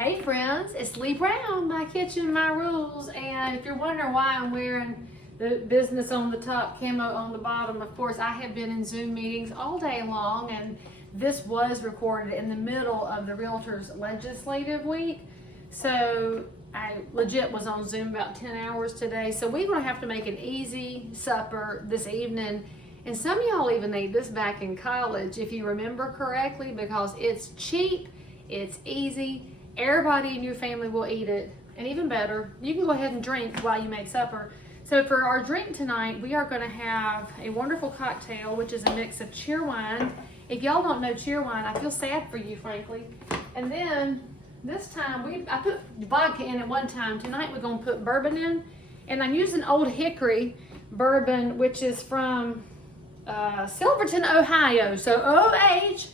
Hey friends, it's Leigh Brown, My Kitchen, My Rules, and if you're wondering why I'm wearing the business on the top, camo on the bottom, of course I have been in Zoom meetings all day long, and this was recorded in the middle of the Realtors legislative week, so I legit was on Zoom about 10 hours today, so we're going to have to make an easy supper this evening. And some of y'all even ate this back in college, if you remember correctly, because it's cheap, it's easy, everybody in your family will eat it, and even better, you can go ahead and drink while you make supper. So for our drink tonight, we are going to have a wonderful cocktail, which is a mix of cheerwine. If y'all don't know cheerwine, I feel sad for you, frankly. And then this time, I put vodka in at one time. Tonight we're going to put bourbon in, and I'm using Old Hickory bourbon, which is from Silverton, Ohio. So O-H.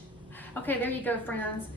Okay, there you go, friends.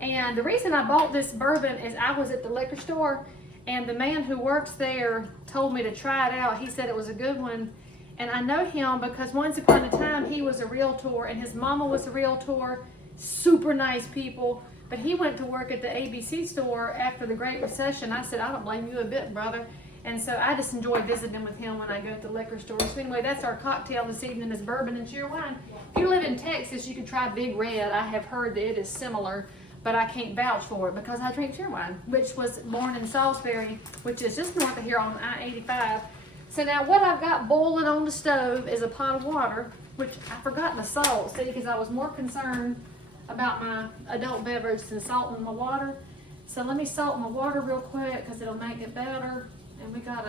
And the reason I bought this bourbon is I was at the liquor store, and the man who works there told me to try it out. He said it was a good one. And I know him because once upon a time he was a realtor, and his mama was a realtor. Super nice people. But he went to work at the ABC store after the Great Recession. I said, I don't blame you a bit, brother. And so I just enjoy visiting with him when I go to the liquor store. So anyway, that's our cocktail this evening, is bourbon and cheerwine. If you live in Texas, you can try Big Red. I have heard that it is similar, but I can't vouch for it because I drink cheerwine, which was born in Salisbury, which is just north of here on I-85. So now what I've got boiling on the stove is a pot of water, which I forgot the salt, see, because I was more concerned about my adult beverage than salting my water. So let me salt my water real quick because it'll make it better. And we got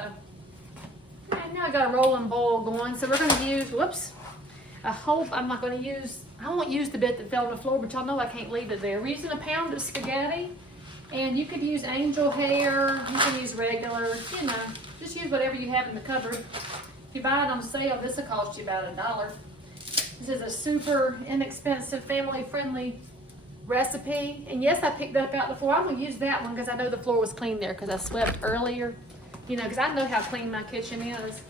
now I got a rolling boil going. So we're going to use, whoops, I hope I'm not going to use, I won't use the bit that fell on the floor, but y'all know I can't leave it there. We're using a pound of spaghetti, and you could use angel hair, you can use regular, you know, just use whatever you have in the cupboard. If you buy it on sale, this will cost you about $1. This is a super inexpensive, family-friendly recipe. And yes, I picked up out the floor. I'm going to use that one because I know the floor was clean there because I swept earlier. You know, because I know how clean my kitchen is.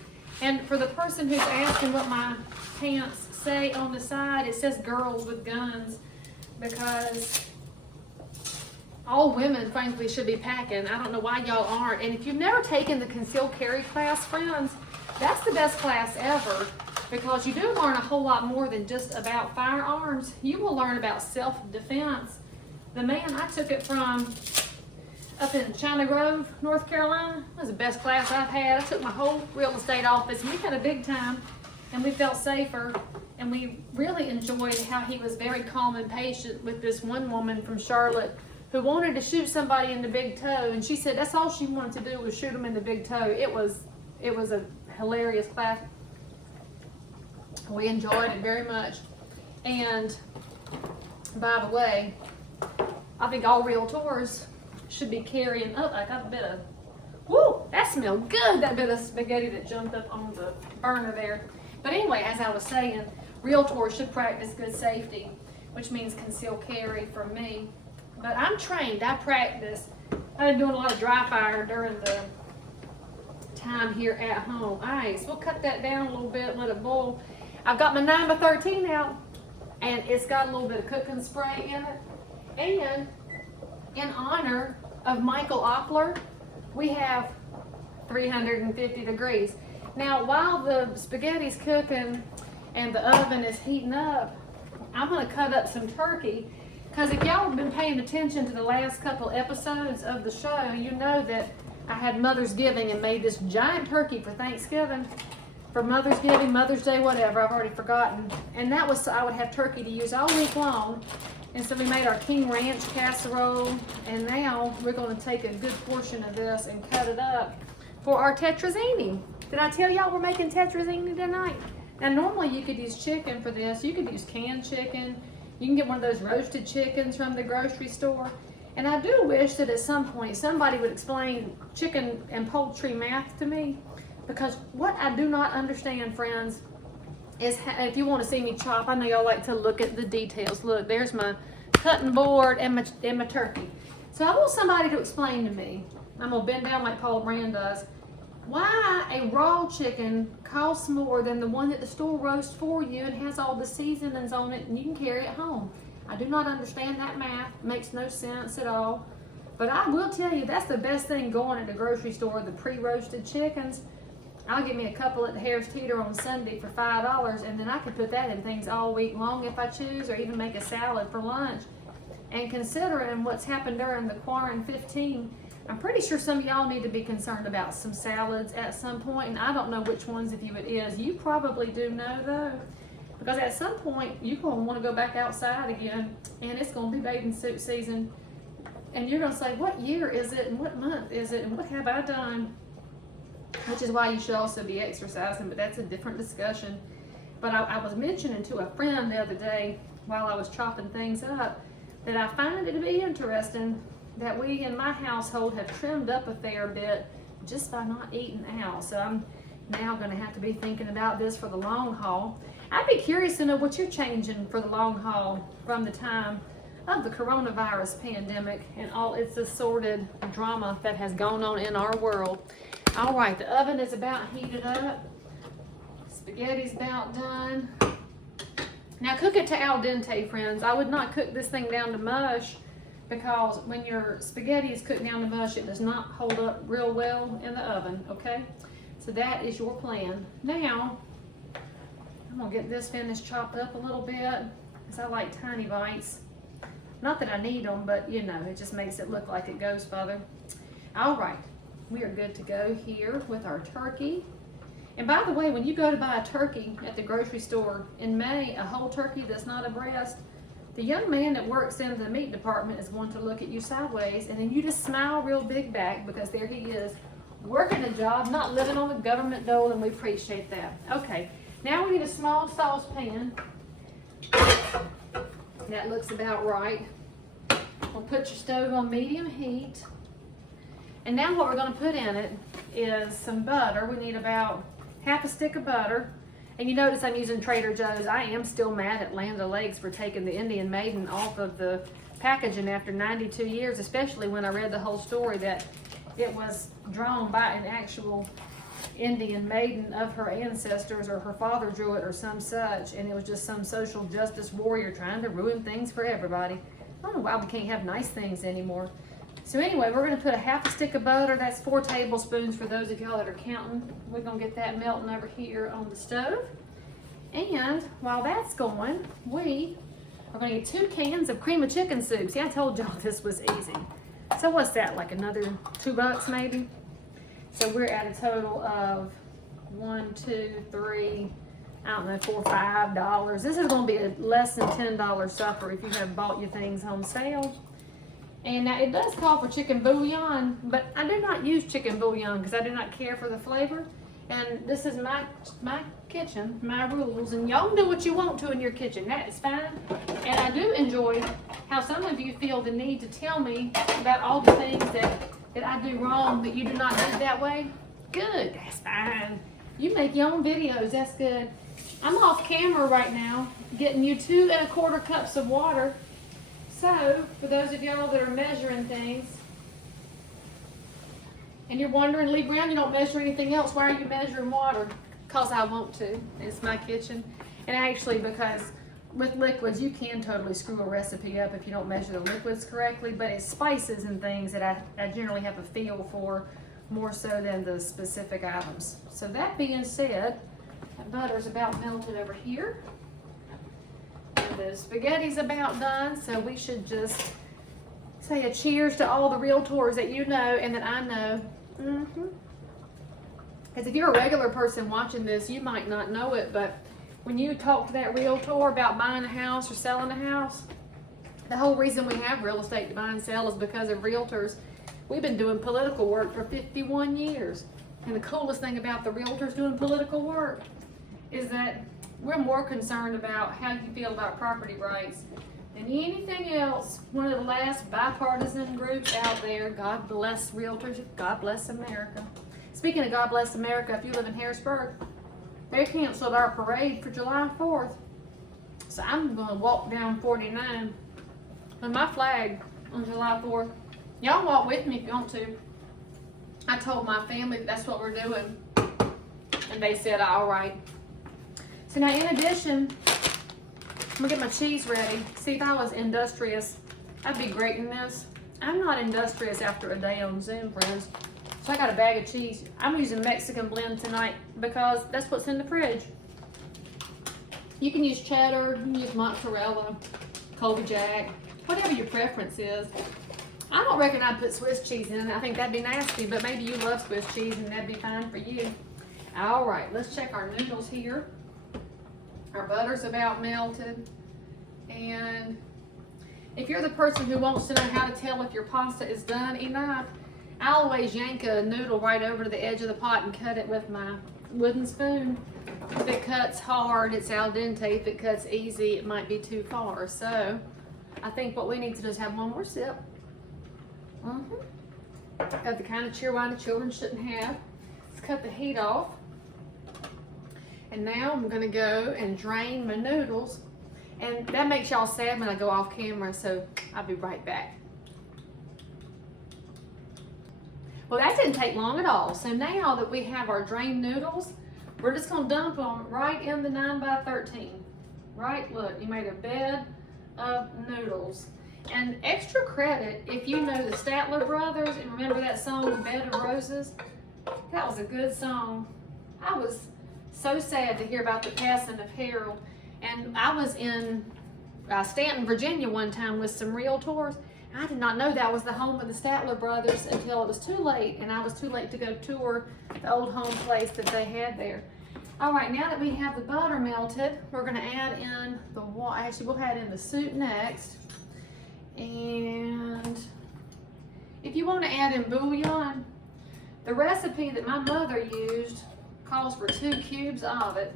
And for the person who's asking what my pants say on the side, it says girls with guns, because all women, frankly, should be packing. I don't know why y'all aren't. And if you've never taken the concealed carry class, friends, that's the best class ever, because you do learn a whole lot more than just about firearms. You will learn about self-defense. The man I took it from up in China Grove, North Carolina, was the best class I've had. I took my whole real estate office, and we had a big time, and we felt safer, and we really enjoyed how he was very calm and patient with this one woman from Charlotte who wanted to shoot somebody in the big toe, and she said that's all she wanted to do was shoot him in the big toe. It was a hilarious class. We enjoyed it very much. And by the way, I think all realtors should be carrying, oh, I got a bit of, woo, that smelled good, that bit of spaghetti that jumped up on the burner there. But anyway, as I was saying, realtors should practice good safety, which means concealed carry for me. But I'm trained, I practice. I've been doing a lot of dry fire during the time here at home. All right, so we'll cut that down a little bit, let it boil. I've got my 9x13 out, and it's got a little bit of cooking spray in it. And in honor of Michael Ockler, we have 350 degrees. Now, while the spaghetti's cooking and the oven is heating up, I'm gonna cut up some turkey, because if y'all have been paying attention to the last couple episodes of the show, you know that I had Mother's Giving and made this giant turkey for Thanksgiving, for Mother's Giving, Mother's Day, whatever, I've already forgotten. And that was so I would have turkey to use all week long. And so we made our King Ranch casserole, and now we're going to take a good portion of this and cut it up for our tetrazzini. Did I tell y'all we're making tetrazzini tonight? Now normally you could use chicken for this. You could use canned chicken. You can get one of those roasted chickens from the grocery store. And I do wish that at some point somebody would explain chicken and poultry math to me, because what I do not understand, friends, is how, if you want to see me chop, I know y'all like to look at the details. Look, there's my cutting board and my turkey. So I want somebody to explain to me, I'm going to bend down like Paul Brand does, why a raw chicken costs more than the one that the store roasts for you and has all the seasonings on it and you can carry it home. I do not understand that math. It makes no sense at all. But I will tell you, that's the best thing going at the grocery store, the pre-roasted chickens. I'll get me a couple at Harris Teeter on Sunday for $5, and then I can put that in things all week long if I choose, or even make a salad for lunch. And considering what's happened during the quarantine 15, I'm pretty sure some of y'all need to be concerned about some salads at some point, and I don't know which ones of you it is. You probably do know though, because at some point you're going to want to go back outside again, and it's going to be bathing suit season, and you're going to say, what year is it, and what month is it, and what have I done? Which is why you should also be exercising, but that's a different discussion. But I was mentioning to a friend the other day while I was chopping things up that I find it to be interesting that we in my household have trimmed up a fair bit just by not eating out. So I'm now going to have to be thinking about this for the long haul. I'd be curious to know what you're changing for the long haul from the time of the coronavirus pandemic and all its assorted drama that has gone on in our world. All right, the oven is about heated up. Spaghetti's about done. Now cook it to al dente, friends. I would not cook this thing down to mush, because when your spaghetti is cooked down to mush, it does not hold up real well in the oven, okay? So that is your plan. Now, I'm gonna get this finished chopped up a little bit, because I like tiny bites. Not that I need them, but you know, it just makes it look like it goes further. All right, we are good to go here with our turkey. And by the way, when you go to buy a turkey at the grocery store in May, a whole turkey that's not a breast, the young man that works in the meat department is going to look at you sideways, and then you just smile real big back, because there he is, working a job, not living on the government dole, and we appreciate that. Okay, now we need a small saucepan. That looks about right. We'll put your stove on medium heat. And now what we're going to put in it is some butter. We need about half a stick of butter. And you notice I'm using Trader Joe's. I am still mad at Land O'Lakes for taking the Indian Maiden off of the packaging after 92 years, especially when I read the whole story that it was drawn by an actual Indian maiden of her ancestors, or her father drew it, or some such, and it was just some social justice warrior trying to ruin things for everybody. I don't know why we can't have nice things anymore. So anyway, we're going to put a half a stick of butter. That's 4 tablespoons for those of y'all that are counting. We're going to get that melting over here on the stove. And while that's going, we are going to get 2 cans of cream of chicken soup. See, I told y'all this was easy. So what's that, like another $2 maybe? So we're at a total of $1, 2, 3, I don't know, $4, $5. This is going to be a less than $10 supper if you have bought your things on sale. And now it does call for chicken bouillon, but I do not use chicken bouillon because I do not care for the flavor. And this is my kitchen, my rules, and y'all do what you want to in your kitchen. That is fine. And I do enjoy how some of you feel the need to tell me about all the things that I do wrong that you do not do that way. Good, that's fine. You make your own videos, that's good. I'm off camera right now, getting you 2 1/4 cups of water. So, for those of y'all that are measuring things, and you're wondering, Leigh Brown, you don't measure anything else, why are you measuring water? Because I want to. It's my kitchen. And actually, because with liquids, you can totally screw a recipe up if you don't measure the liquids correctly, but it's spices and things that I generally have a feel for more so than the specific items. So that being said, that butter's about melted over here. And the spaghetti's about done, so we should just say a cheers to all the realtors that you know and that I know. Because if you're a regular person watching this, you might not know it, but when you talk to that realtor about buying a house or selling a house, the whole reason we have real estate to buy and sell is because of realtors. We've been doing political work for 51 years. And the coolest thing about the realtors doing political work is that we're more concerned about how you feel about property rights than anything else. One of the last bipartisan groups out there. God bless realtors. God bless America. Speaking of God bless America, if you live in Harrisburg, they canceled our parade for July 4th. So I'm going to walk down 49 with my flag on July 4th. Y'all walk with me if you want to. I told my family that's what we're doing, and they said all right. So now in addition, I'm gonna get my cheese ready. See, if I was industrious, I'd be grating this I'm not industrious after a day on Zoom, friends. So I got a bag of cheese. I'm using Mexican blend tonight because that's what's in the fridge. You can use cheddar, you can use mozzarella, Colby Jack, whatever your preference is. I don't reckon I'd put Swiss cheese in it. I think that'd be nasty, but maybe you love Swiss cheese and that'd be fine for you. All right, let's check our noodles here. Our butter's about melted. And if you're the person who wants to know how to tell if your pasta is done enough, I always yank a noodle right over to the edge of the pot and cut it with my wooden spoon. If it cuts hard, it's al dente. If it cuts easy, it might be too far. So I think what we need to do is have one more sip. Of the kind of cheer wine the children shouldn't have. Let's cut the heat off. And now I'm gonna go and drain my noodles. And that makes y'all sad when I go off camera, so I'll be right back. Well, that didn't take long at all. So now that we have our drained noodles, we're just gonna dump them right in the 9x13. Right, look, you made a bed of noodles. And extra credit if you know the Statler Brothers and remember that song, Bed of Roses? That was a good song. I was so sad to hear about the passing of Harold. And I was in Stanton, Virginia one time with some Realtors. I did not know that was the home of the Statler Brothers until it was too late, and I was too late to go tour the old home place that they had there. All right, now that we have the butter melted, we're gonna add in the water. Actually, we'll add in the soup next. And if you want to add in bouillon, the recipe that my mother used calls for 2 cubes of it.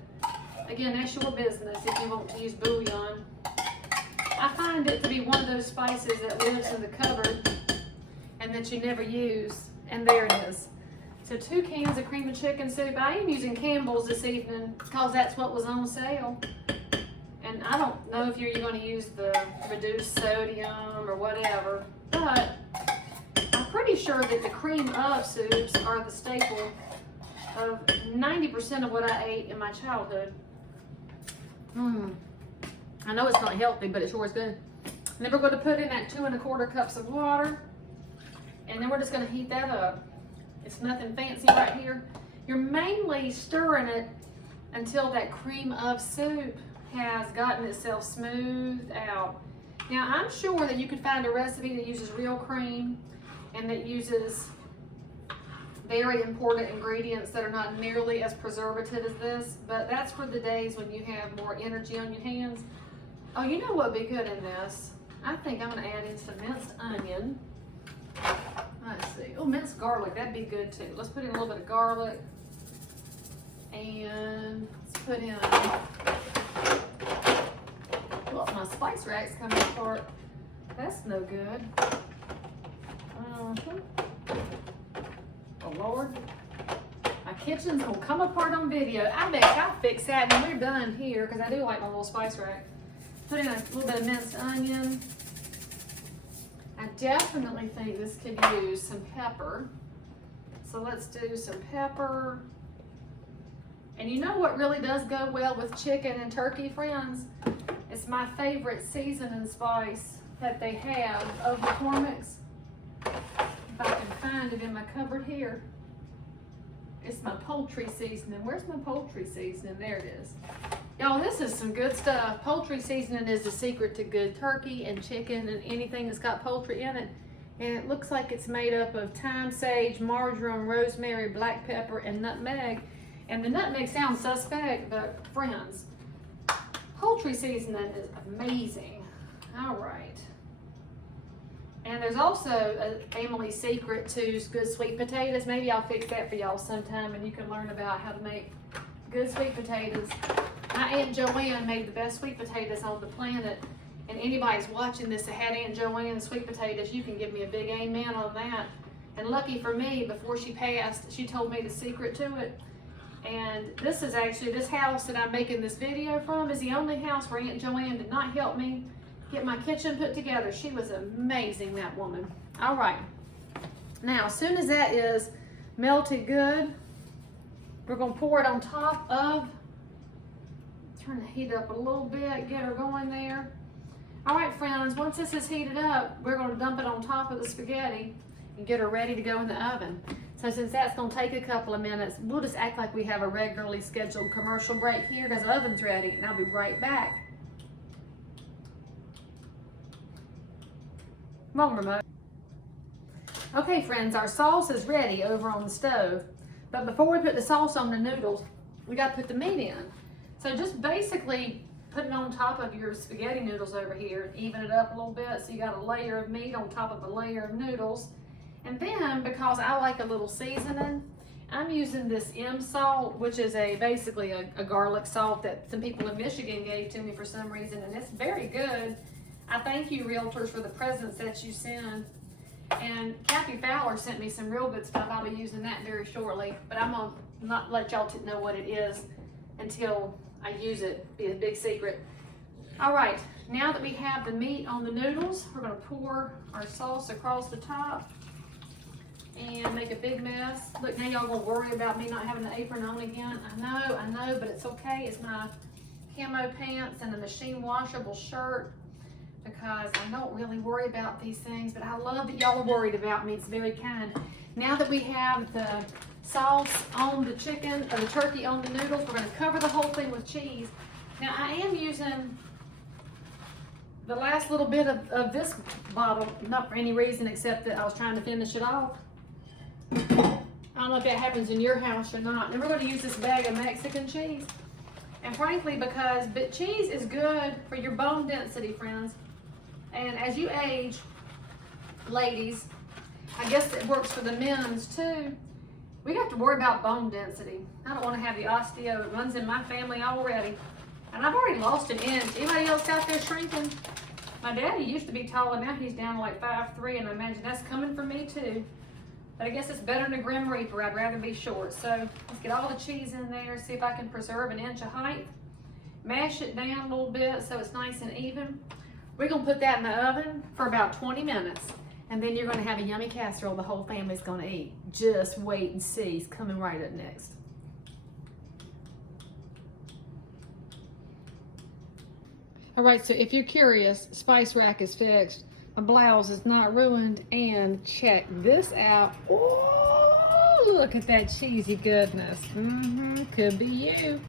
Again, that's your business if you want to use bouillon. I find it to be one of those spices that lives in the cupboard and that you never use. And there it is. So 2 cans of cream and chicken soup. I am using Campbell's this evening because that's what was on sale. And I don't know if you're going to use the reduced sodium or whatever, but I'm pretty sure that the cream of soups are the staple of 90% of what I ate in my childhood. I know it's not healthy, but it sure is good. And then we're going to put in that 2 1/4 cups of water, and then we're just going to heat that up. It's nothing fancy right here. You're mainly stirring it until that cream of soup has gotten itself smoothed out. Now, I'm sure that you could find a recipe that uses real cream and that uses very important ingredients that are not nearly as preservative as this, but that's for the days when you have more energy on your hands. Oh, you know what would be good in this? I think I'm gonna add in some minced onion. Let's see, oh, minced garlic, that'd be good too. Let's put in a little bit of garlic. And let's put in, well, my spice rack's coming apart. That's no good. Oh Lord, my kitchen's gonna come apart on video. I bet I'll fix that when we're done here because I do like my little spice rack. Put in a little bit of minced onion. I definitely think this could use some pepper. So let's do some pepper. And you know what really does go well with chicken and turkey, friends? It's my favorite seasoning spice that they have of McCormick's. If I can find it in my cupboard here. It's my poultry seasoning. Where's my poultry seasoning? There it is. Y'all, this is some good stuff. Poultry seasoning is the secret to good turkey and chicken and anything that's got poultry in it. And it looks like it's made up of thyme, sage, marjoram, rosemary, black pepper, and nutmeg. And the nutmeg sounds suspect, but friends, poultry seasoning is amazing. All right. And there's also a family secret to good sweet potatoes. Maybe I'll fix that for y'all sometime and you can learn about how to make good sweet potatoes. My Aunt Joanne made the best sweet potatoes on the planet. And anybody's watching this that had Aunt Joanne's sweet potatoes, you can give me a big amen on that. And lucky for me, before she passed, she told me the secret to it. And this is actually, this house that I'm making this video from is the only house where Aunt Joanne did not help me get my kitchen put together. She was amazing, that woman. All right. Now, as soon as that is melted good, we're gonna pour it on top of, turn the heat up a little bit, get her going there. All right, friends, once this is heated up, we're gonna dump it on top of the spaghetti and get her ready to go in the oven. So since that's gonna take a couple of minutes, we'll just act like we have a regularly scheduled commercial break here because the oven's ready, and I'll be right back. Come on, remote. Okay, friends, our sauce is ready over on the stove. But before we put the sauce on the noodles, we gotta put the meat in. So just basically put it on top of your spaghetti noodles over here, even it up a little bit so you got a layer of meat on top of a layer of noodles. And then, because I like a little seasoning, I'm using this salt, which is basically a garlic salt that some people in Michigan gave to me for some reason, and it's very good. I thank you, Realtors, for the presents that you send. And 𝘾𝙯𝘼𝙏𝑗𝑒 sent me some real good stuff. I'll be using that very shortly, but I'm gonna not let y'all know what it is until I use it. Be a big secret. All right, now that we have the meat on the noodles, we're gonna pour our sauce across the top and make a big mess. Look, now y'all gonna worry about me not having the apron on again. I know, but it's okay. It's my camo pants and a machine washable shirt, because I don't really worry about these things, but I love that y'all are worried about me. It's very kind. Now that we have the sauce on the chicken, or the turkey on the noodles, we're gonna cover the whole thing with cheese. Now I am using the last little bit of this bottle, not for any reason except that I was trying to finish it off. I don't know if that happens in your house or not. And we're gonna use this bag of Mexican cheese. And frankly, because cheese is good for your bone density, friends. And as you age, ladies, I guess it works for the men's too. We got to worry about bone density. I don't want to have the osteo. It runs in my family already. And I've already lost an inch. Anybody else out there shrinking? My daddy used to be tall, and now he's down to like 5'3", and I imagine that's coming for me too. But I guess it's better than a Grim Reaper. I'd rather be short. So let's get all the cheese in there, see if I can preserve an inch of height. Mash it down a little bit so it's nice and even. We're gonna put that in the oven for about 20 minutes. And then you're gonna have a yummy casserole the whole family's gonna eat. Just wait and see. It's coming right up next. All right, so if you're curious, spice rack is fixed. My blouse is not ruined, and check this out. Oh, look at that cheesy goodness. Could be you.